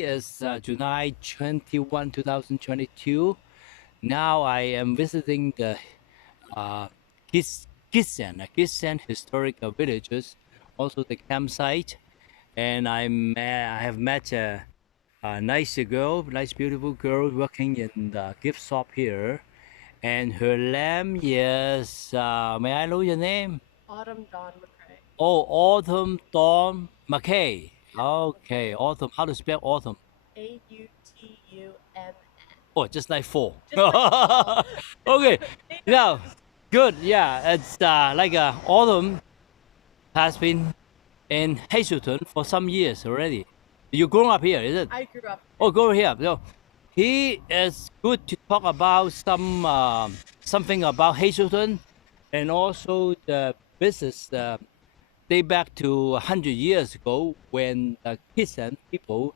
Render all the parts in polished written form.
Is July 21, 2022. Now I am visiting the uh, Kisan historical villages, also the campsite, and I have met a nice girl, nice beautiful girl working in the gift shop here, and her name is may I know your name? Autumn Dawn McCrae. Oh, Autumn Dawn McKay. Okay, Autumn. How to spell Autumn? Autumn. Oh, just like four. Just like fall. Okay. They know Yeah. Good. Yeah. It's like Autumn has been in Hazelton for some years already. You grown up here, is it? I grew up. Oh, go here. So he is good to talk about something about Hazelton, and also the business date back to 100 years ago when the Kisan people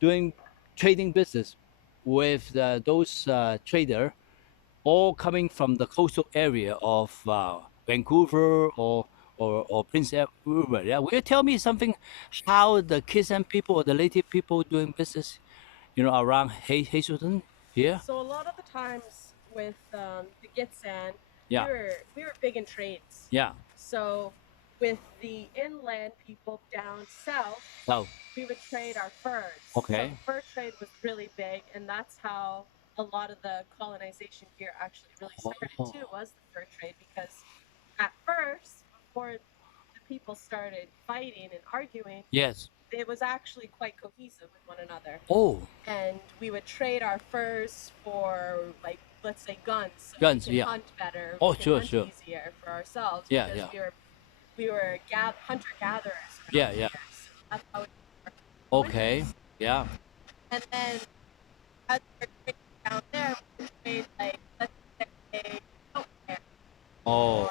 doing trading business with those trader all coming from the coastal area of Vancouver or Prince Edward. Yeah, will you tell me something how the Kisan people or the native people doing business, around Hazelton here? So a lot of the times with the Gitsan, we Yeah, were we were big in trades. yeah. So with the inland people down south, So we would trade our furs. So okay. the fur trade was really big, and that's how a lot of the colonization here actually really started Oh, too, was the fur trade. Because at first, before the people started fighting and arguing, yes. it was actually quite cohesive with one another. Oh, And we would trade our furs for, like, let's say guns, so we guns. can Yeah. hunt better, Oh, we can sure, hunt sure. easier for ourselves, Yeah, because yeah, we were hunter gatherers around yeah, yeah. here. So that's how we were Okay. winters. Yeah. And then as we were trading down there, we would trade, like, let's say goat hair Oh, or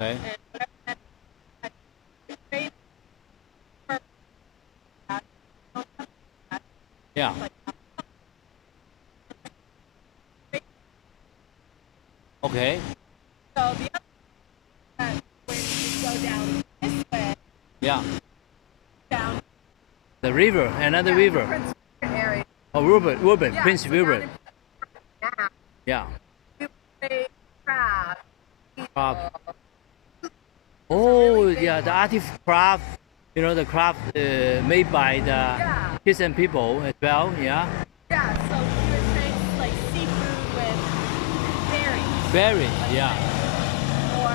okay. and whatever that we trade for that, Yeah. like Okay. so the other that when you go down this way, Yeah. down The river, another the river. Prince Rupert area. Oh, Ruben, Yeah, Prince so down Wilbur. in now Yeah. we play crab. Crab. It's a really Oh, big yeah, the one. artif craft. The craft made by the Yeah, kids and people as well. Yeah. yeah. So we would trade like seafood with berries, Very. let's Yeah. say. Or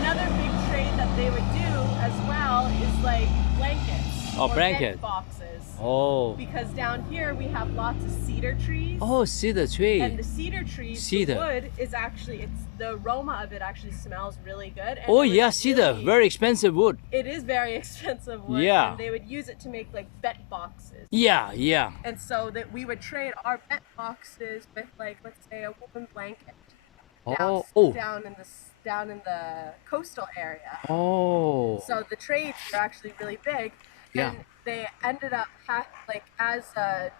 another big trade that they would do as well is like blankets Oh, or blanket. bed boxes. Oh. Because down here we have lots of cedar trees. Oh, see the tree. And the cedar trees, Cedar. the wood is actually, it's the aroma of it actually smells really good. And Oh, it was yeah, cedar. really- Very expensive wood. It is very expensive wood. Yeah. And they would use it to make like bed boxes. Yeah, yeah. And so that we would trade our bed boxes with, like, let's say a woven blanket Oh, oh, down in the coastal area. oh. So the trades were actually really big, Yeah. and they ended up like as the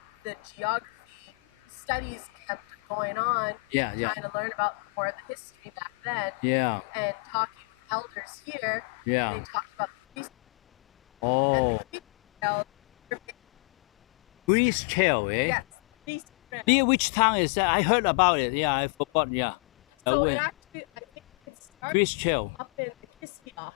geography studies kept going on, Yeah, yeah, trying to learn about more of the history back then, yeah, and talking with elders here, yeah. they talked about the priest Oh, and the priest. Grease Trail, eh? Yes, priest. Near which town is that? I heard about it. Yeah, I forgot. Yeah. So it When actually, I think it started Grease Trail. up in the Kispiox,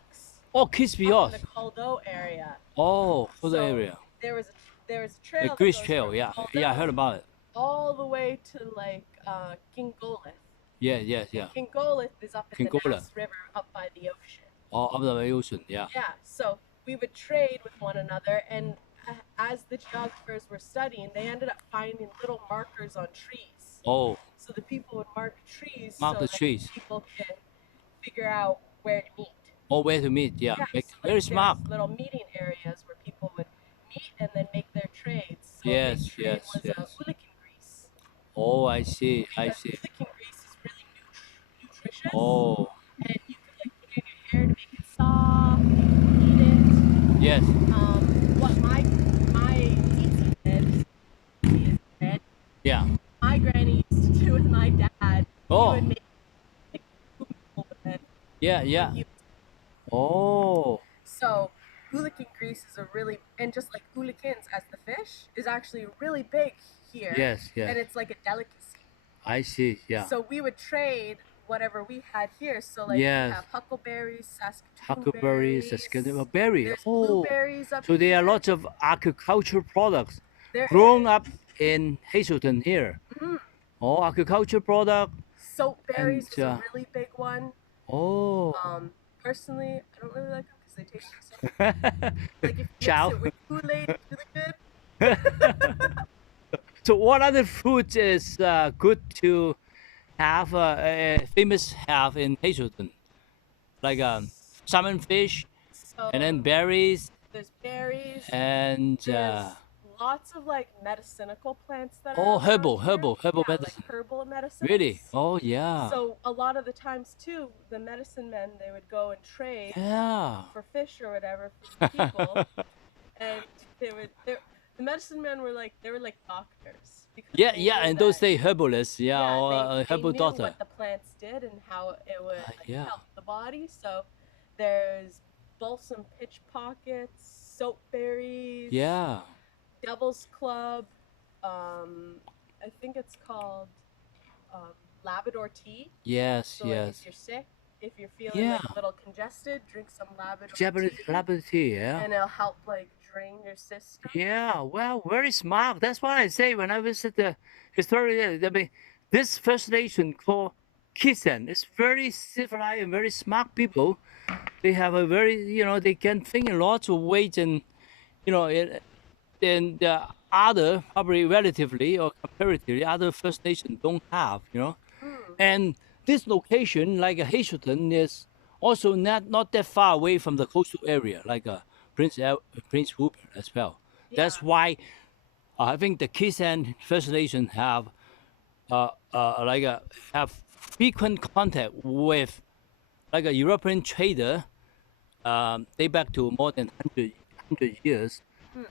Oh, up in Kispios. the Caldo area. Oh, for the So area. there was a The trail that Grease goes Trail. from Yeah, Caldo yeah, I heard about it. all the way to like Kingolith. Yeah, yeah, yeah. Kingolith is up in the Kingola. Nass River, up by the ocean. Oh, up the ocean. Yeah. Yeah, so we would trade with one another, and as the geographers were studying, they ended up finding little markers on trees. Oh, So the people would mark trees mark so the that trees. people can figure out where to meet. Oh, where to meet. Yeah. Yeah, Make, so very like smart. there's little meeting areas where people would meet and then make their trades. So a Yes, big trade yes, was yes. Ulican grease. Oh, I see. I Because see. Ulican grease is really nutritious, Oh, and you can like put it in your hair to make it soft. You can eat it. yes. What my titi did is that Yeah. my granny used to do with my dad. He Oh, would make like with it. yeah, yeah. He Oh, So Hooligan grease sceneries is a really, and just like ulikins as the fish is actually really big here. Yes, yes. And it's like a delicacy. I see. Yeah. So we would trade whatever we had here. So like we Yes. have huckleberries, Saskatoon Huckleberries, berries, berry. there's Oh, blueberries up so there are here. lots of agricultural products There grown is. up in Hazelton here. Mhm. Oh, agriculture product. Soap berries And, was a really big one. Oh. Personally, I don't really like them because they taste like soap. Like if you mix Ciao. it with Kool-Aid, it's really good. So what other food is good to have, famous have in Hazelton? Like salmon fish, So and then berries, there's berries. and There's lots of like medicinal plants that oh, are herbal around here. medicine. Like herbal medicines. Really? Oh, yeah. So a lot of the times too, the medicine men, they would go and trade Yeah. for fish or whatever for people, and the medicine men were like doctors. Because Yeah, they yeah. knew In those that- days, herbalist, yeah, or they herbal knew doctor. what the plants did and how it would Yeah. help the body. So there's balsam pitch pockets, soap berries, Yeah. devil's club. I think it's called Labrador tea. Yes, So like, yes. if you're sick, if you're feeling like a little congested, drink some Labrador Japanese tea, yeah. and it'll help like drain your system. Yeah, well, very smart. That's what I say when I visit the historic. I mean, this First Nation called Kisan is very civilized and very smart people. They have a very, they can think in lots of ways, and and the other, probably relatively or comparatively, other First Nation don't have. And this location, like Hazelton, is also not that far away from the coastal area, like Prince Rupert as well. That's why I think the Kisan First Nation have have frequent contact with like a European trader. They back to more than 100 years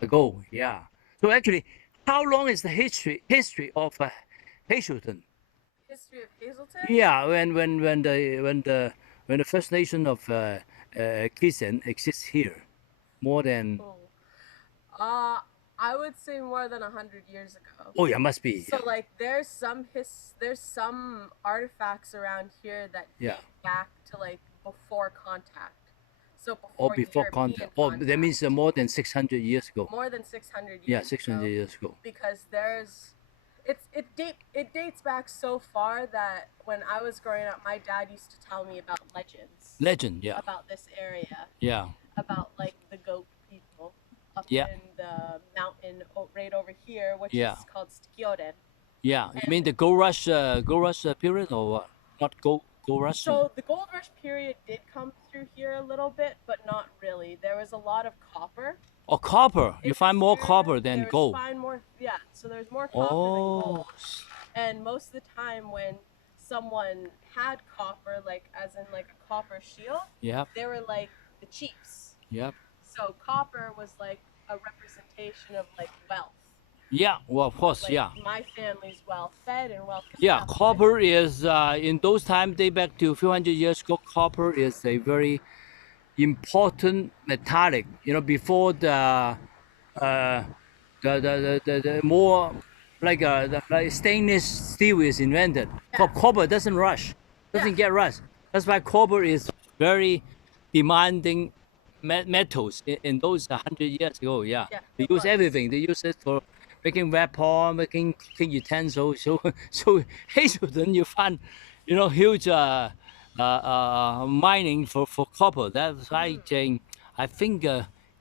ago. Yeah. So actually, how long is the history of Hazelton? History of Hazelton? Yeah, when the First Nation of Kisan exists here, more than. I would say more than 100 years ago. Oh yeah, must be. So like there's some artifacts around here that date back to like before contact. So before contact. European Oh, that means more than 600 years ago. More than 600 years. Yeah, 600 years ago. Because it dates back so far that when I was growing up, my dad used to tell me about legends. Yeah. About this area. Yeah. About like the goat people up Yeah. in the mountain right over here, which Yeah. is called Stikioren. Yeah, you mean the gold rush period, or what? Not gold rush? So the gold rush period did come through here a little bit, but not really. There was a lot of copper. Oh, copper. You In find this more area, copper than there's gold. So there's more copper than Oh, gold. And most of the time when someone had copper, like as in like a copper shield, yep, they were like the chiefs. yep. So copper was like a representation of like wealth. Yeah, well, of course, Like yeah. my family's well fed and well Yeah, kept. copper is, in those times, day back to a few hundred years ago, copper is a very important metallic. Before the more like stainless steel is invented, copper doesn't get rust. That's why copper is very demanding metals in those 100 years ago. Yeah, they use everything. They use it for making weapon, making cooking utensils. So Hazelton, you find, huge mining for copper. That's why I think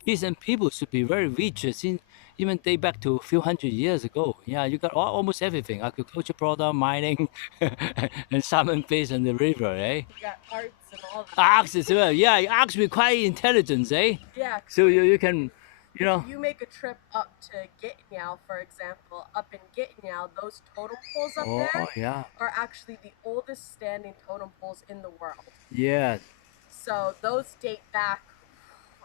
Kisan people should be very rich since even day back to a few hundred years ago. Yeah, you got almost everything: agriculture product, mining, and salmon fish in the river, eh? You got arts and all that. Arts as well. Yeah, arts require intelligence, eh? Yeah. So you can, If you make a trip up to Gatineau, for example, up in Gatineau, those totem poles up there yeah. are actually the oldest standing totem poles in the world. Yes. So those date back,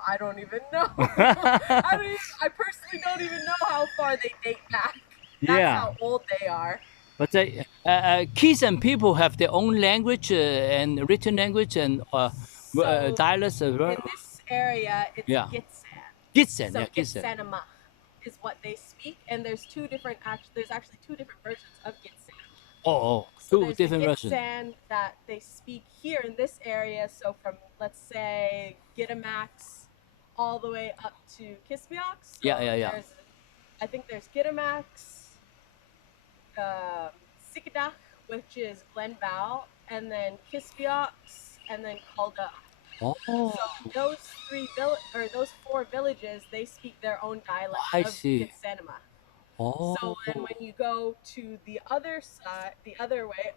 I don't even know. I personally don't even know how far they date back. That's how old they are. But Kisan people have their own language and written language and dialects as well. In this area, it's Kisan. Kisan, So yeah, Kisan. Kisanama is what they speak, and there's actually two different versions of Kisan. Oh, So two there's different the versions. Kisan that they speak here in this area. So from, let's say, Gitamax all the way up to Kispiox. So Yeah. I think there's Gitamax, Sikadach, which is Glenbow, and then Kispiox, and then Kalda. Oh, So those four villages, they speak their own dialect I of see. Kitsanema. Oh, So and when you go to the other side, the other way,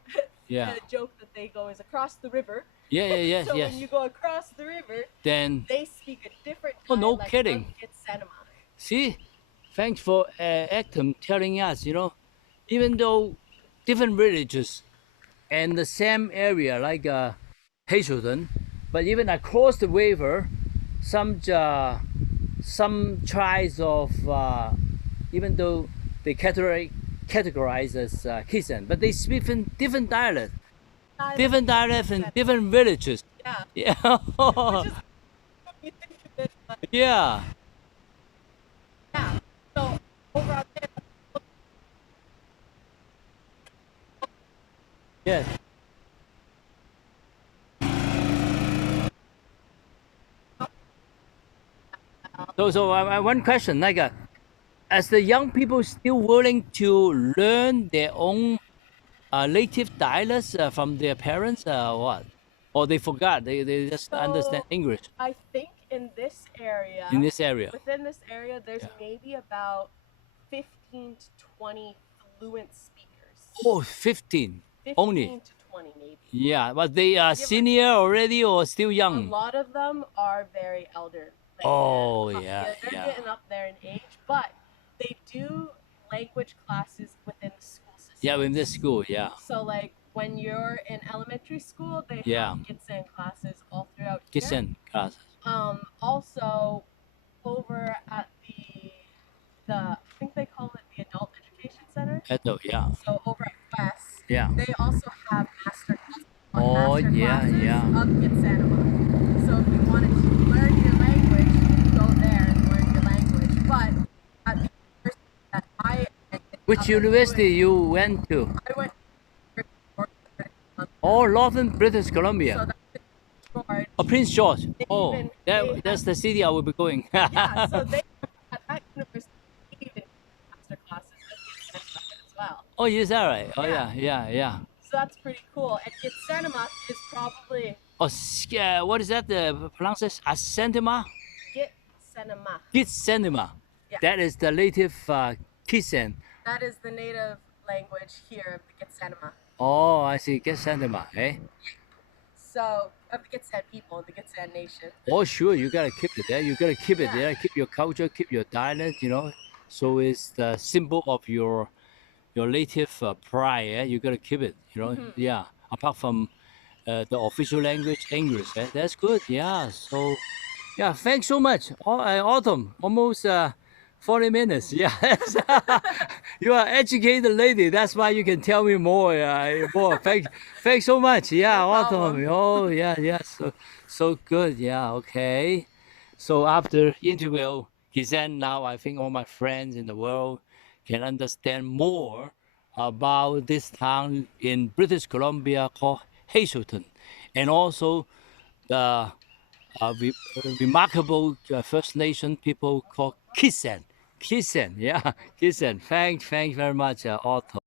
yeah. the joke that they go is across the river. Yes, So yes. when you go across the river, Then, they speak a different oh, no dialect kidding. of Kitsanema. See, thanks for Actum telling us, even though different villages and the same area like Hazelton, but even across the river, some tribes of, even though they categorize as Kisan, but they speak in different dialects in different villages. Yeah. Yeah. Which is, you think of it, but Yeah. yeah. So over out there, Yes. So one question, like, as the young people still willing to learn their own native dialects from their parents, what? Or they forgot, they just understand English I think in this area, in this area. within this area, there's Yeah. maybe about 15 to 20 fluent speakers. Oh, 15 only. 15 to 20 maybe. Yeah, but they are senior already or still A young? lot of them are very elder. Like Oh, they're yeah. getting up there in age, but they do language classes within the school system. Yeah, in this school, yeah. So like when you're in elementary school, they Yeah. have Kisan classes all throughout here. Kisan classes. Also over at the I think they call it the Adult Education Center. Adult, yeah. So over at West, Yeah. they also have master Oh, classes yeah. of Kitsanema. So if you wanted to learn your language, you can go there and learn your language. But at the university that I attended, Which university you went to? I went to Oh, Northern British Columbia. so that's George. Oh, Prince George. Oh, they that's the city I will be going. Yeah, so they at that university they even master classes of Kitsanema as well. Oh, is that right? Oh, Yeah. yeah. So that's pretty cool. And Kitsanema is probably Oh, what is that? The pronunciation? Ascentema? Kitsanema. Kitsenema. Yeah. That is the native Kisan. That is the native language here of the Kitsanema. Oh, I see. Kitsenema, eh? So of the Kitsan people, the Kitsan nation. Oh, sure. You gotta keep it there. You gotta keep it Yeah. there. Keep your culture, keep your dialect. So it's the symbol of your native pride. Eh? You gotta keep it. Yeah. Apart from the official language, English. Eh? That's good. Yeah. So, yeah. Thanks so much. Autumn. Almost 40 minutes. Yeah. You are educated lady. That's why you can tell me more. More. Thanks so much. Yeah, No Autumn. problem. Oh, yeah. So good. Yeah. Okay. So after interview, Kisan, now I think all my friends in the world can understand more about this town in British Columbia called Hazelton, and also the remarkable First Nation people called Kisan. Kisan, yeah, Kisan. Thanks very much, Otto.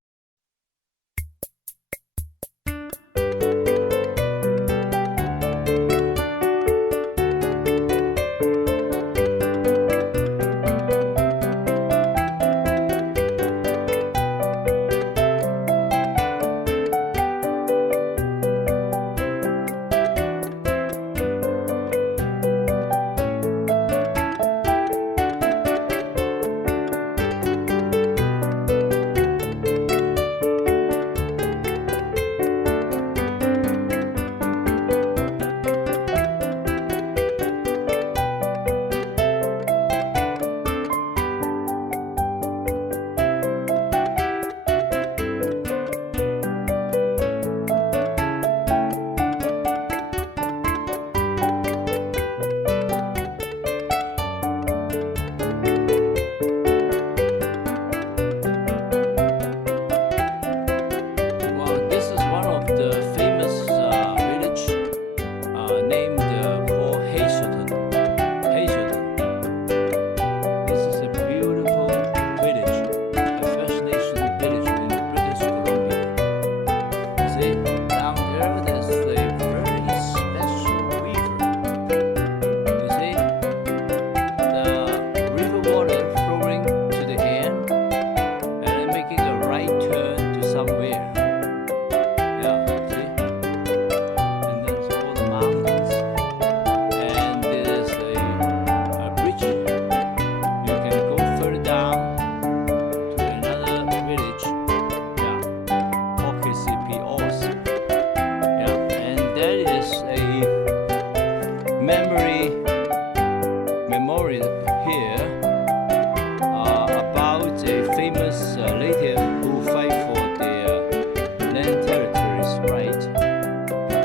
land territories, right?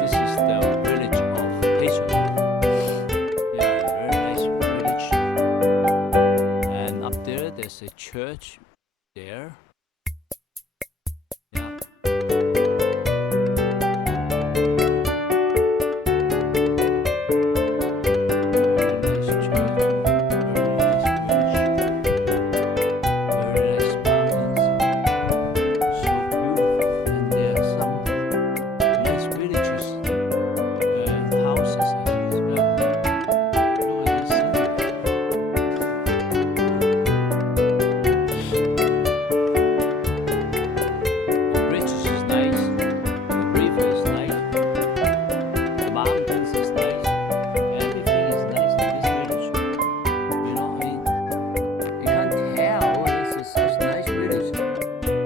This is the village of Hazelton. Yeah, very nice village. And up there's a church there. Yeah. Very nice church. Very nice village. Very nice mountains. So beautiful. And there are some nice villages and houses as well. Look at this scenery. The bridges is nice. The river is nice. The mountains is nice. Everything is nice in this village. You know, you can't tell this is such a nice village.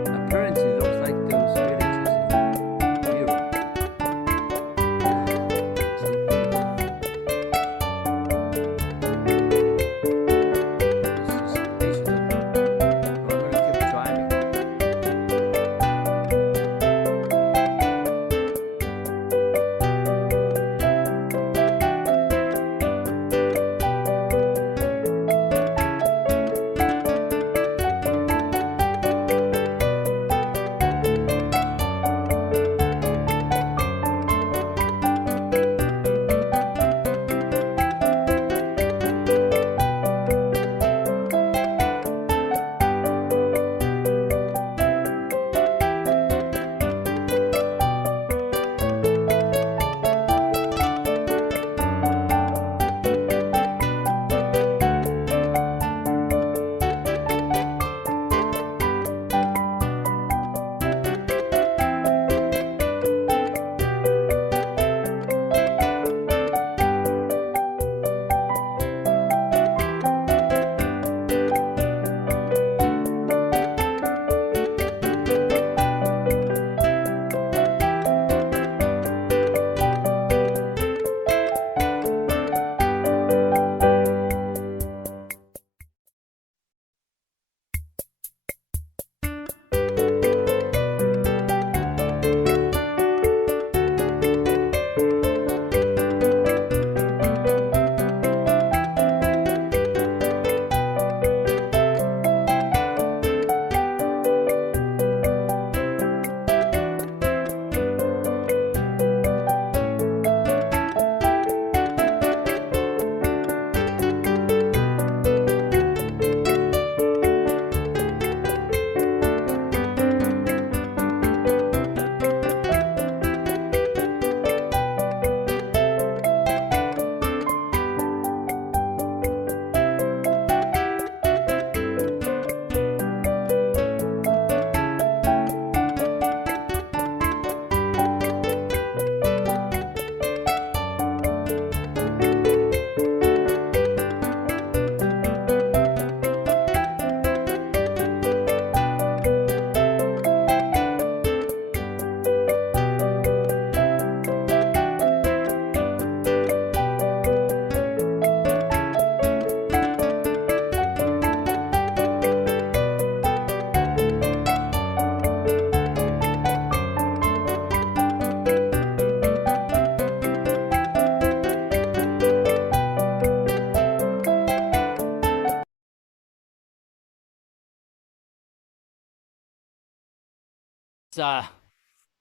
Apparently, it looks like those villages in Europe. This is Hazelton. We're gonna keep driving.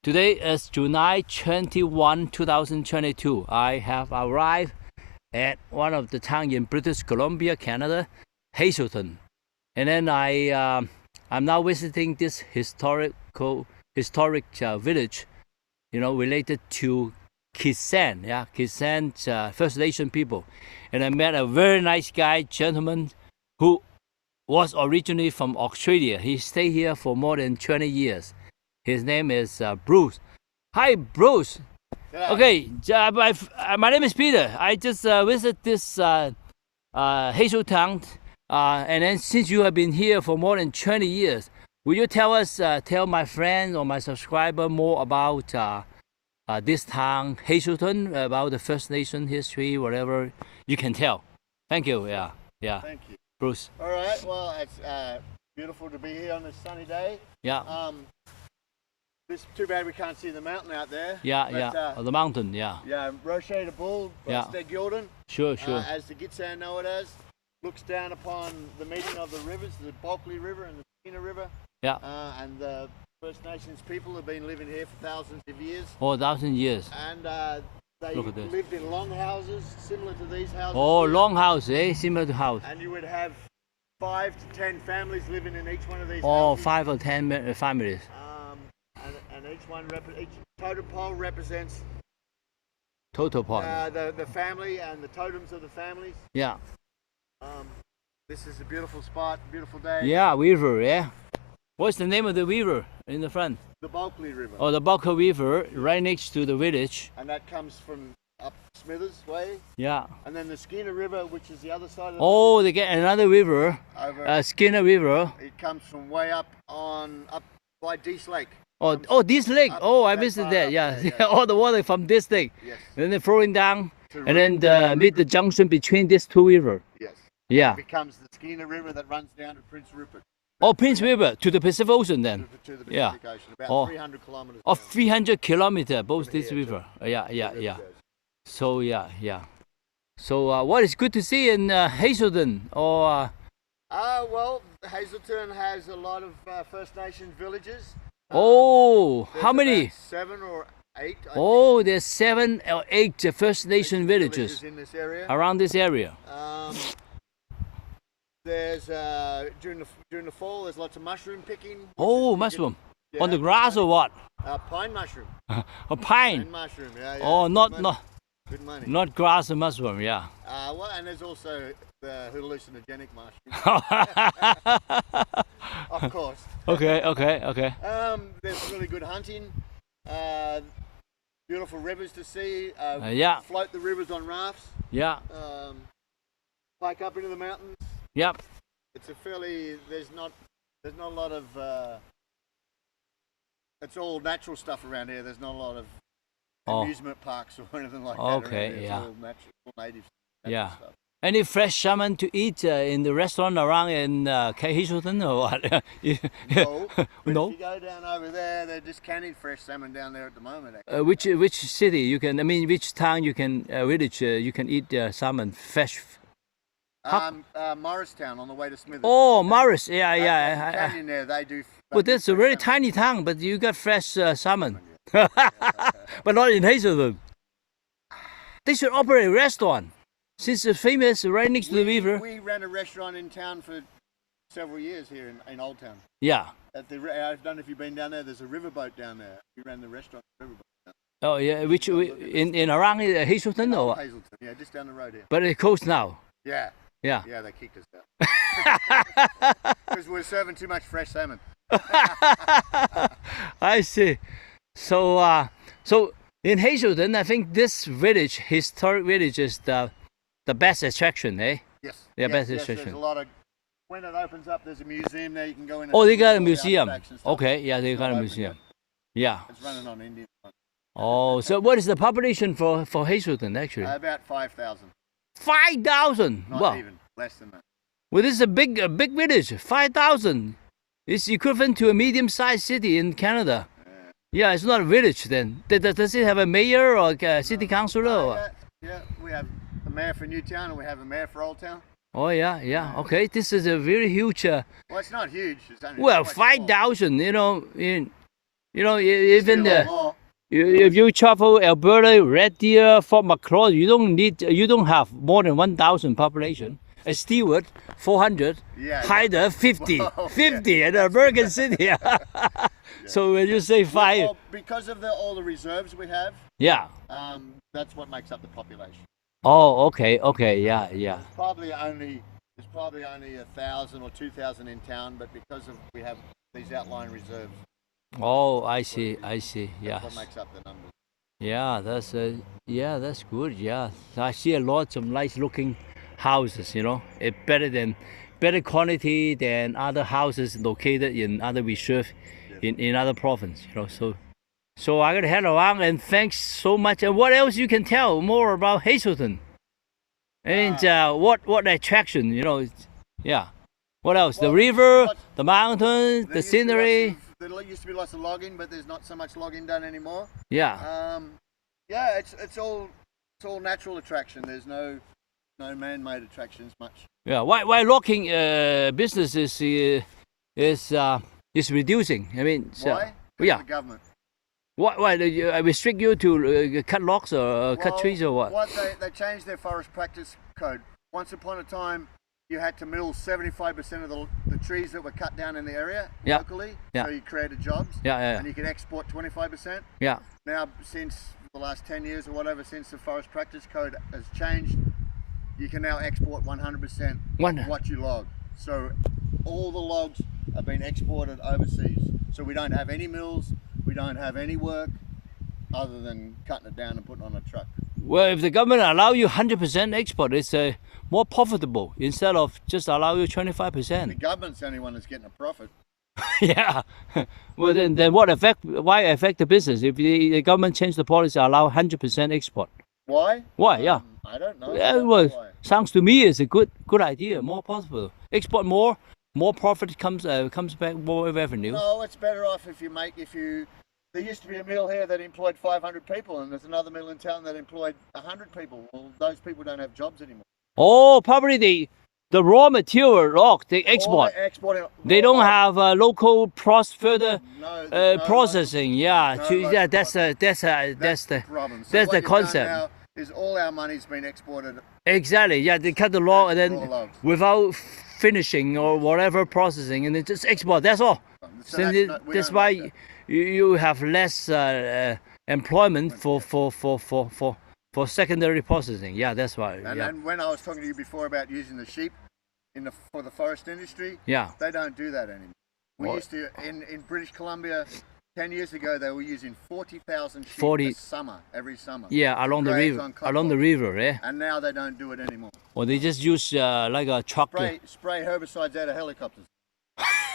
Today is July 21, 2022. I have arrived at one of the town in British Columbia, Canada, Hazelton, and then I'm now visiting this historic village, you know, related to Kisan, yeah, Kisan's First Nation people, and I met a very nice guy, gentleman, who was originally from Australia. He stayed here for more than 20 years. His name is Bruce. Hi, Bruce. G'day. Okay, my name is Peter. I just visit this Hazelton, and then since you have been here for more than 20 years, will you tell my friend or my subscriber more about this town, Hazelton, about the First Nation history, whatever you can tell? Thank you. Yeah. Thank you, Bruce. All right. 'Well, it's beautiful to be here on this sunny day. Yeah. We're going to keep driving. Yeah. All right. Well, it's beautiful to be here on this sunny day. We're going to keep driving. All right. Well, it's beautiful to be here on this sunny day. Beautiful to be here on this sunny day. It's too bad we can't see the mountain out there. Yeah, but, yeah. The mountain, yeah. Yeah, Rocher de Bull, Yeah. Stegjordan, Sure, sure. as the Kisan know it as, looks down upon the meeting of the rivers, the Bulkley River and the Skeena River. Yeah. And the First Nations people have been living here for thousands of years. Oh, 1,000 years. And they Look at this. lived in long houses, similar to these houses. Oh, here. long house, eh? Similar to house. And you would have 5 to 10 families living in each one of these Oh, houses. 5 or 10 families. And each totem pole represents Total part. the family and the totems of the families. Yeah. This is a beautiful spot, beautiful day. Yeah, river, yeah. What's the name of the river in the front? The Bulkley River. Oh, the Bulka River, right next to the village. And that comes from up Smithers Way. Yeah. And then the Skeena River, which is the other side of the Oh, they get another river, over. Skinner River. It comes from way up by Dease Lake. Oh, this lake. Up Oh, I that visited far that. up Yeah, there, yeah. all the water from this lake. Yes. Then they're flowing down, To and then River. meet the junction between these two rivers. Yes. Yeah. It becomes the Skeena River that runs down to Prince Rupert. Oh, Prince River to the Pacific Ocean then. To the Pacific Yeah. Ocean, about Oh. 300 kilometers. Oh, down 300 kilometers, both from this here, river. Yeah, the yeah, river yeah. goes. So, yeah. So, what is good to see in Hazelton? Or Well, Hazelton has a lot of First Nations villages. oh, There's how many? about 7 or 8. I Oh, there's 7 or 8 First think, Nation villages in this area. around this area. There's during the fall, there's lots of mushroom picking. Oh, mushroom. On the grass or what? Pine mushroom. A pine. Pine mushroom. Yeah. Oh, good not money, not good money. not grass and mushroom. Yeah. Well, and there's also the hallucinogenic mushroom. Of course. Okay. There's really good hunting. Beautiful rivers to see. Yeah. Float the rivers on rafts. Yeah. Hike up into the mountains. Yep. It's a fairly. There's not a lot of. It's all natural stuff around here. There's not a lot of amusement parks or anything like that. Okay, around here. It's yeah. all natural, native Yeah. stuff. Any fresh salmon to eat in the restaurant around in Hazelton or what? No. But No? If you go down over there, they're just canning fresh salmon down there at the moment. Actually. Which city you can? I mean, which town you can? Village you can eat salmon fresh? Morristown on the way to Smithers. Oh, Morris. That Yeah. canyon there, they do. But do that's a fresh very salmon. tiny town, but you got fresh salmon. But not in Hazelton. They should operate a restaurant. Since it's famous right next to the river. We ran a restaurant in town for several years here in Old Town. Yeah. I don't know if you've been down there. There's a riverboat down there. We ran the restaurant riverboat. Oh yeah, which in around Hazelton or what? Hazelton, yeah, just down the road here. But it closed now. Yeah, Yeah. yeah, they kicked us out because we're serving too much fresh salmon. I see. So so in Hazelton, I think this village, historic village, is the best attraction, eh? Yes. Yeah, yes, best yes, attraction. There's a lot of. When it opens up, there's a museum there. You can go in. And Oh, they see got a all the museum. artifacts and stuff. Okay, yeah, they It's got not a open museum. yet. Yeah. It's running on Indian. Oh, so what is the population for Hazelton actually? About 5,000. 5,000. Not Wow. even less than that. Well, this is a big village. 5,000. It's equivalent to a medium-sized city in Canada. Yeah, it's not a village then. Does it have a mayor or a city councillor? Or? Yeah, we have a mayor for Newtown and we have a mayor for Old Town. Oh yeah. Okay, this is a very huge. Well, it's not huge. It's only Well, quite small. 5,000. Even Still a lot more. if you travel Alberta, Red Deer, Fort McCloud, you don't have more than 1,000 population. A Stewart, 400. Yeah. Hyder, 50. Whoa, 50 in American City. So when you say 5, Well, because of all the reserves we have, yeah. that's what makes up the population. Oh, okay, yeah. There's probably only 1,000 or 2,000 in town, but because we have these outlying reserves, Oh, I see. Yeah. that's what makes up the numbers. Yeah, that's good. Yeah, I see a lot of nice looking houses. It better quality than other houses located in other reserve, in other province. So I gotta head around and thanks so much. And what else you can tell more about Hazelton? And what attraction? Yeah. What else? The Well, river, lots- the mountains, the There's scenery. there used to be lots of logging, but there's not so much logging done anymore. Yeah. Yeah, it's all natural attraction. There's no man-made attractions much. Yeah. Why logging business is reducing? I mean, so, Why? Yeah. The government. Why they restrict you to cut logs or cut trees or what? They changed their forest practice code. Once upon a time, you had to mill 75% of the trees that were cut down in the area locally. Yeah. So you created jobs. Yeah. And you could export 25%. Yeah. Now, since the last 10 years or whatever, since the forest practice code has changed, you can now export 100% of what you log. So all the logs are being exported overseas. So we don't have any mills, we don't have any work other than cutting it down and putting it on a truck. Well, if the government allow you 100% export, it's more profitable instead of just allow you 25%. The government's the only one that's getting a profit. Yeah. Well, then what affect? Why affect the business if the government change the policy, allow 100% export? Why? Why? Yeah. I don't know. Yeah, well, sounds to me is a good idea. More possible. Export more profit comes back, more revenue. No, it's better off if you. There used to be a mill here that employed 500 people, and there's another mill in town that employed 100 people. Well, those people don't have jobs anymore. Oh, probably the raw material log they export. They don't have local further processing. That's the problem. So that's what the you've done concept. now is all our money's been exported. Exactly. Yeah, they cut the log and then logs. without finishing or whatever processing, and then just export. That's all. So That's why you have less employment for secondary processing. Yeah, that's why. And when I was talking to you before about using the sheep for the forest industry, they don't do that anymore. We used to in British Columbia 10 years ago they were using 40,000 sheep every summer. Yeah, along the river, yeah. And now they don't do it anymore. Or they just use like a truck. Spray herbicides out of helicopters.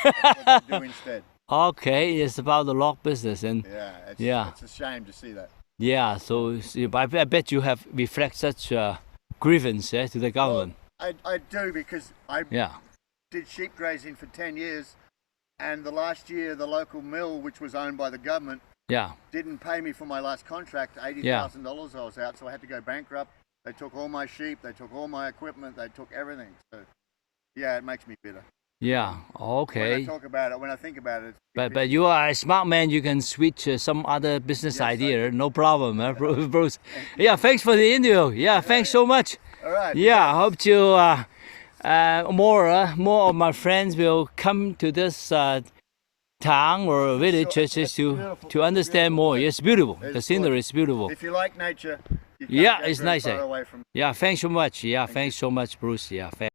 That's what they do instead. Okay, it's about the log business and it's a shame to see that. Yeah, so I bet you have reflect such grievance to the government. Well, I do because I did sheep grazing for 10 years, and the last year the local mill, which was owned by the government, didn't pay me for my last contract. $80,000 I was out, so I had to go bankrupt. They took all my sheep, they took all my equipment, they took everything. So yeah, it makes me bitter. Yeah, okay. When I talk about it, when I think about it. But you are a smart man. You can switch some other business idea. No problem, Bruce. Yeah, thanks for the interview. Yeah, thanks so much. All right. Yeah, I hope to more of my friends will come to this town or village just to understand more. It's beautiful. The scenery is beautiful. If you like nature, you can't go it's very nice. far away from. Yeah, thanks so much. Yeah, thanks so much, Bruce. Yeah, thanks.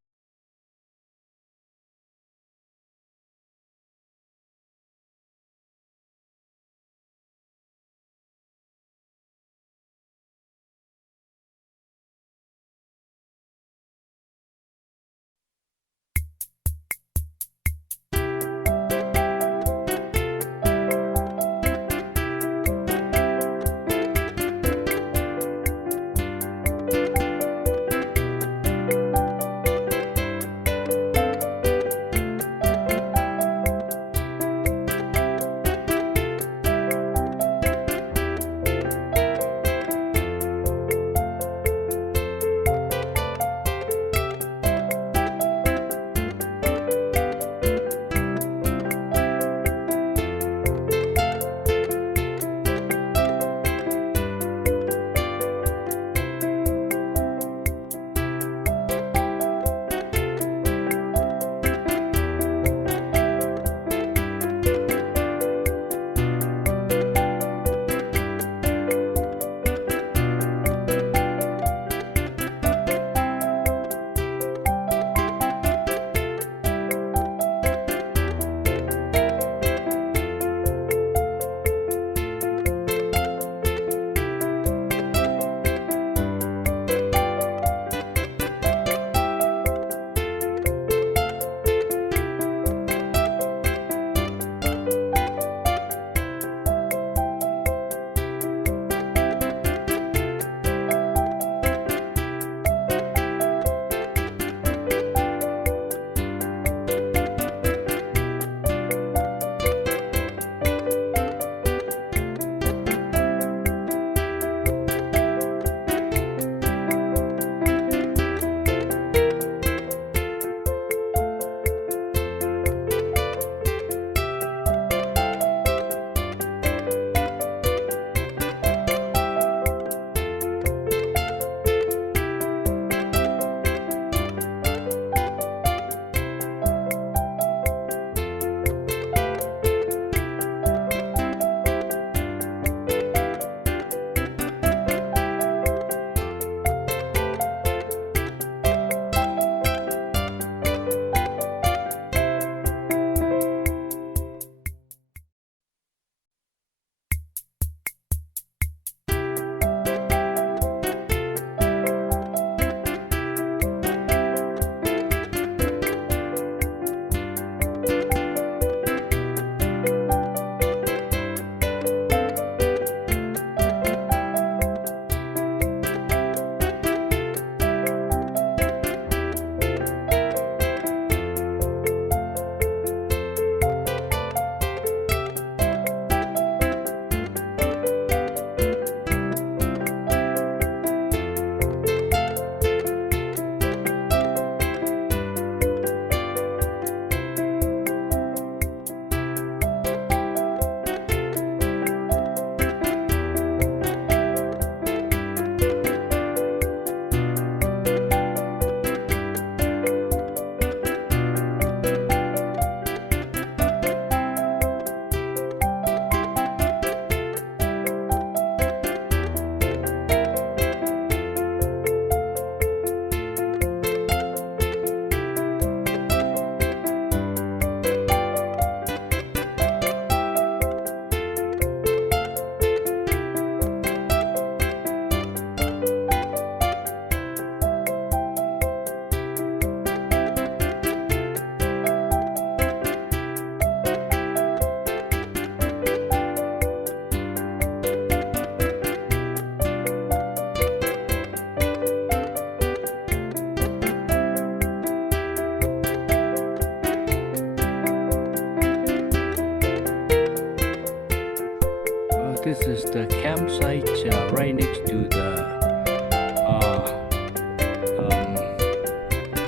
site right next to the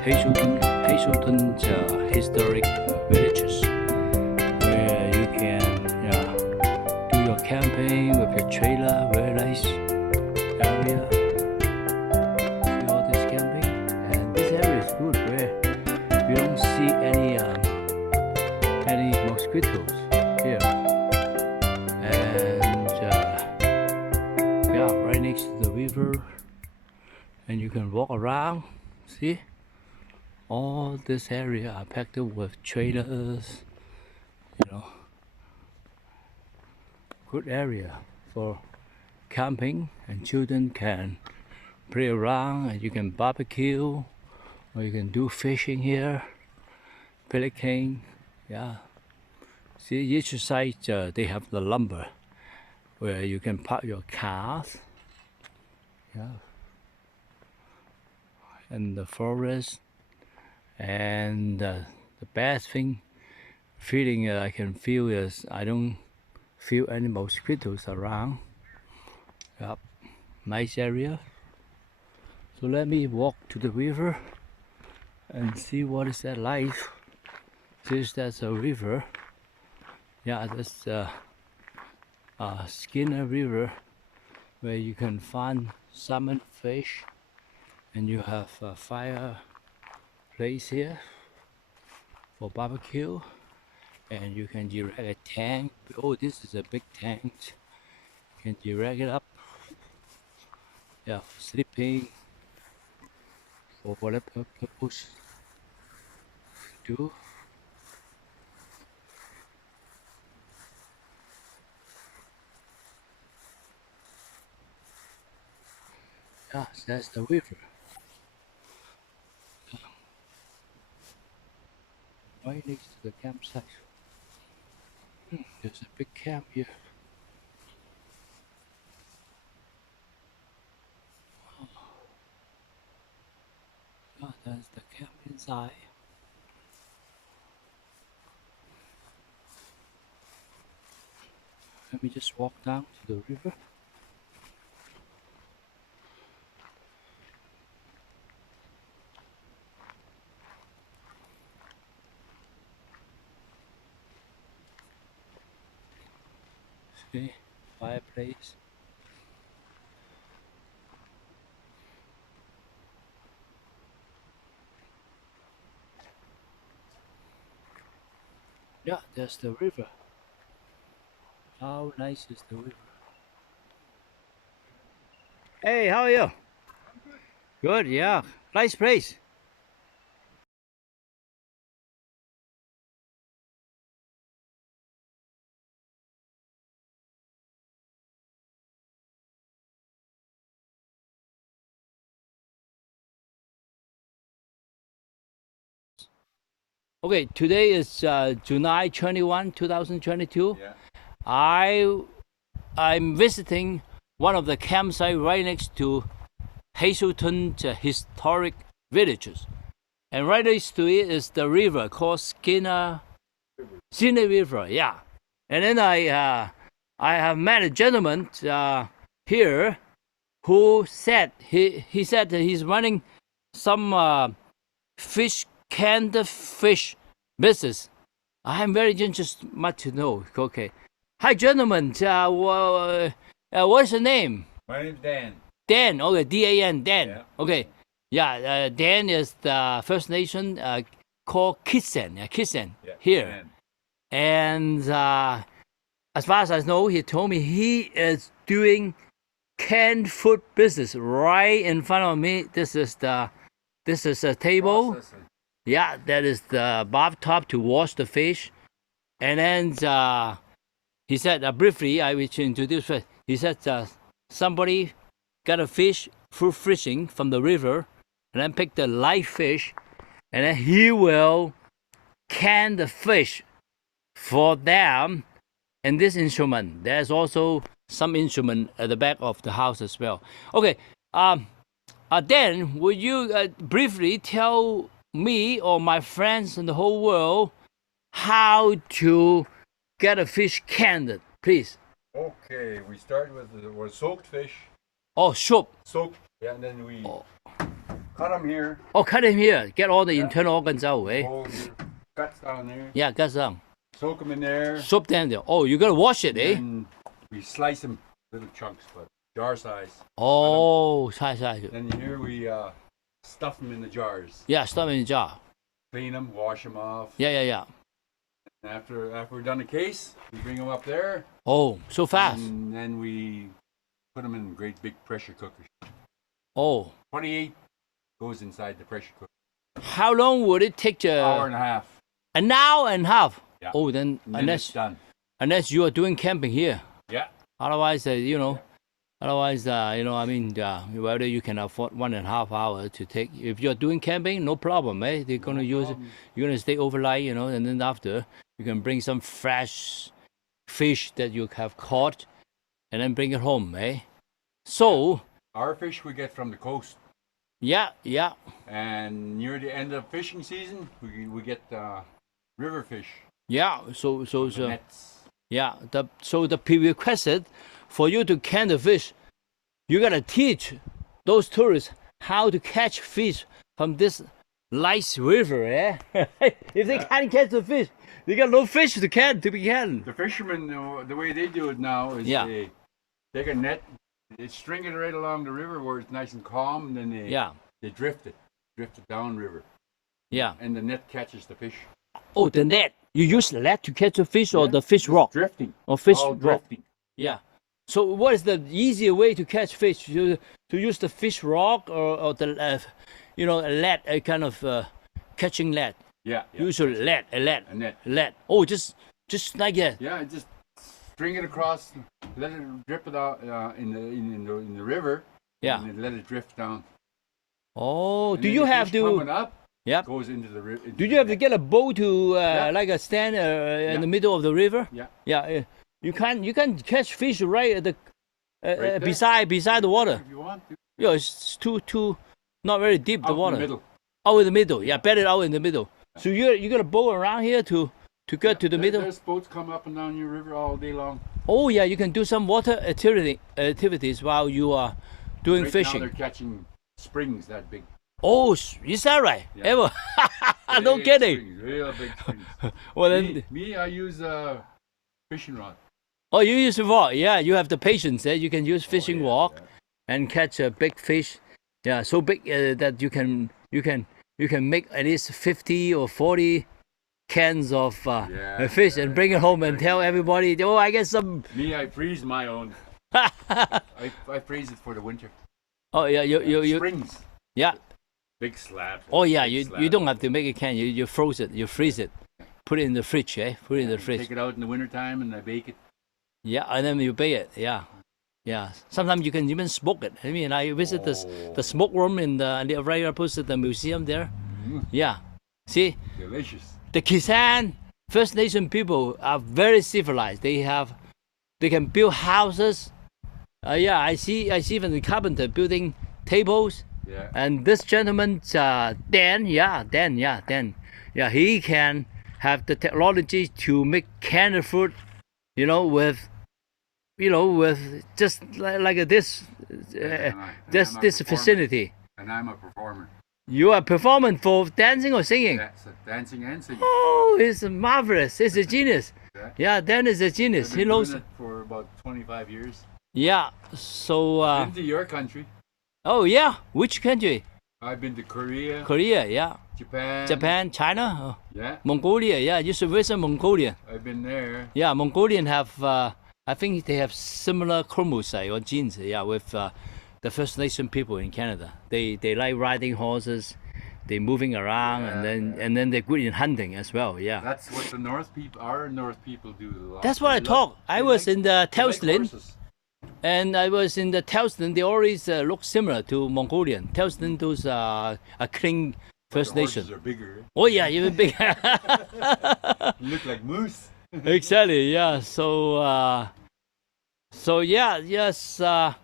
Hazelton historic villages, where you can do your camping with your trailer. Very nice area. See all this camping, and this area is good where you don't see any mosquitoes here. And yeah, right next to the river, and you can walk around. See, all this area are packed up with trailers. Good area for camping, and children can play around, and you can barbecue, or you can do fishing here, pelican. Yeah, see, each side they have the lumber where you can park your cars. Yeah, and the forest. And the best feeling I can feel is I don't feel any mosquitoes around. Yep, nice area. So let me walk to the river and see what is that like. Since that's a river, yeah, that's Skinner River, where you can find salmon, fish, and you have a fire place here for barbecue, and you can erect a tank. Oh, this is a big tank. You can erect it up, yeah, for sleeping, or whatever purpose do. Yeah, that's the river. Right next to the campsite. There's a big camp here. Oh, that's the camp inside. Let me just walk down to the river. See, fireplace. Yeah, there's the river. How nice is the river? Hey, how are you? I'm good. Good, yeah. Nice place. Okay, today is July 21, 2022. Yeah. I'm visiting one of the campsites right next to Hazelton historic villages, and right next to it is the river called Skinner River. Yeah, and then I have met a gentleman here who said he said that he's running some canned fish business. I'm very interested much to know. Okay, hi gentlemen. What's your name? My name's Dan. Dan. Okay, Dan. Dan. Yeah. Okay, yeah. Dan is the First Nation called Kisan. Kisan here. Dan. And as far as I know, he told me he is doing canned food business right in front of me. This is a table. Processing. Yeah, that is the bathtub to wash the fish. And then he said briefly, I will introduce first. He said somebody got a fish through fishing from the river, and then pick the live fish, and then he will can the fish for them. And this instrument, there's also some instrument at the back of the house as well. Okay, Dan, would you briefly tell me or my friends in the whole world how to get a fish canned, please? Okay, we start with soaked fish. Oh, soup. Soaked, yeah, and then we cut them here. Oh, cut him here. Get all the internal organs out, eh? Oh, your guts down there. Yeah, guts down. Soak them in there. Soup down there. Oh, you gotta wash it, eh? And we slice them little chunks, but jar size. Oh, size. Then here we stuff them in the jars. Yeah, stuff in the jar. Clean them, wash them off. Yeah. And after we're done the case, we bring them up there. Oh, so fast. And then we put them in great big pressure cookers. Oh. 28 goes inside the pressure cooker. How long would it take? Hour and a half. An hour and a half. Yeah. Oh, then it's done. Unless you are doing camping here. Yeah. Otherwise, whether you can afford 1.5 hours to take. If you're doing camping, no problem, eh? They're gonna use it. You're gonna stay overnight, and then after you can bring some fresh fish that you have caught, and then bring it home, eh? So our fish we get from the coast. Yeah. And near the end of fishing season, we get river fish. Yeah. So nets. Yeah. The prerequisite for you to can the fish, you gotta teach those tourists how to catch fish from this nice river, eh? If they can't catch the fish, they got no fish to be canned. The fishermen, the way they do it now is they take a net, they string it right along the river where it's nice and calm, and then they drift it down river. Yeah. And the net catches the fish. Oh, the net. You use the net to catch the fish, or the fish rock? Drifting. Or fish all rock. Drifting. Yeah. So what is the easier way to catch fish? To use the fish rock or the lead, a kind of catching lead. Yeah. Usually lead, a net. Lead. Oh, just like that. Yeah, just string it across, let it drip it out in the river. Yeah. And let it drift down. Oh, and do you have to? Coming up, yeah. Goes into the river. Do you have to get a boat to like a stand in the middle of the river? Yeah. Yeah. You can catch fish right at the right beside the water. If you want to. Yeah, it's too not very deep the water. In the middle. Out in the middle. Yeah, better out in the middle. So you got a boat around here to get to the middle. There's boats come up and down your river all day long. Oh yeah, you can do some water activities while you are doing fishing. Now they're catching springs that big. Oh, is that right? Yeah. Ever? No kidding. Springs, real big springs. Well then, I use a fishing rod. Oh, you use a rod. Yeah, you have the patience. You can use fishing rod and catch a big fish. Yeah, so big that you can make at least 50 or 40 cans of fish and bring it home and tell everybody, oh, I get some. I freeze my own. I freeze it for the winter. Oh yeah, you springs. Yeah. Big slab. Oh yeah, you don't have to make a can. You froze it. You freeze it. Put it in the fridge, eh? Put it in the fridge. Take it out in the winter time and I bake it. Yeah, and then you bake it. Yeah. Sometimes you can even smoke it. I mean, I visit the smoke room in the right opposite the museum there. Mm. Yeah. See? Delicious. The Kisan First Nation people are very civilized. They can build houses. I see even the carpenter building tables. Yeah. And this gentleman, Dan. He can have the technology to make canned fruit, with just like this facility. And I'm a performer. You are performing for dancing or singing? That's dancing and singing. Oh, it's marvelous. It's a genius. Yeah, Dan is a genius. He knows it for about 25 years. Yeah, so... been to your country. Oh, yeah? Which country? I've been to Korea. Korea, yeah. Japan, China? Yeah. Mongolia, yeah. You should visit Mongolia. I've been there. Yeah, Mongolian have, I think they have similar chromosomes or genes, with the First Nation people in Canada. They like riding horses, they're moving around, and then they're good in hunting as well, yeah. That's what our North people do a lot. That's what I thought. I was in the Hazelton. And I was in the Hazelton. They always look similar to Mongolian. Hazelton, those a clean First Nation. Horses are bigger. Oh yeah, even bigger. Look like moose. Exactly. Yeah. So yeah. Yes. I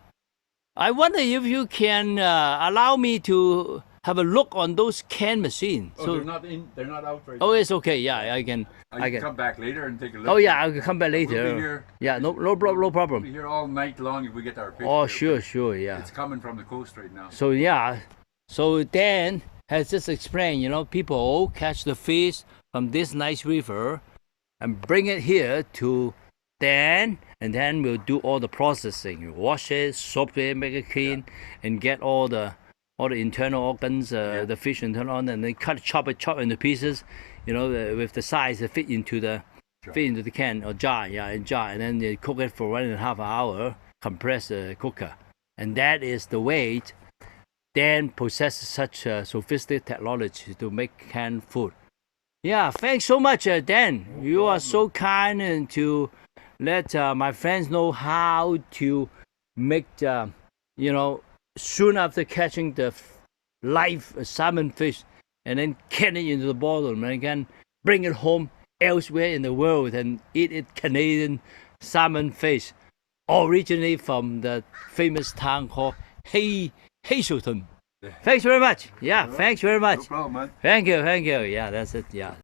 wonder if you can allow me to have a look on those can machines. Oh, so they're not out right Oh, now. it's okay. Yeah, I can. I can come back later and take a look. Oh yeah, I can come back later. We'll be here. Yeah, no problem. We'll be here all night long if we get our fish. Oh, here, sure, yeah. It's coming from the coast right now. So yeah, so Dan has just explained, you know, people catch the fish from this nice river and bring it here to Dan, and then we'll do all the processing, wash it, soap it, make it clean, and get all the internal organs, the fish internal organs, and then chop it into pieces, you know, with the size that fit into the can or jar, and then they cook it for 1.5 hours, compress the cooker, and that is the way Dan possesses such sophisticated technology to make canned food. Yeah, thanks so much, Dan. You are so kind and to let my friends know how to make, you know, soon after catching the live salmon fish, and then can it into the bottle, and again bring it home elsewhere in the world and eat it Canadian salmon fish, originally from the famous town called Hazelton. Thanks very much. Yeah, thanks very much. No problem, man. Thank you. Yeah, that's it. Yeah.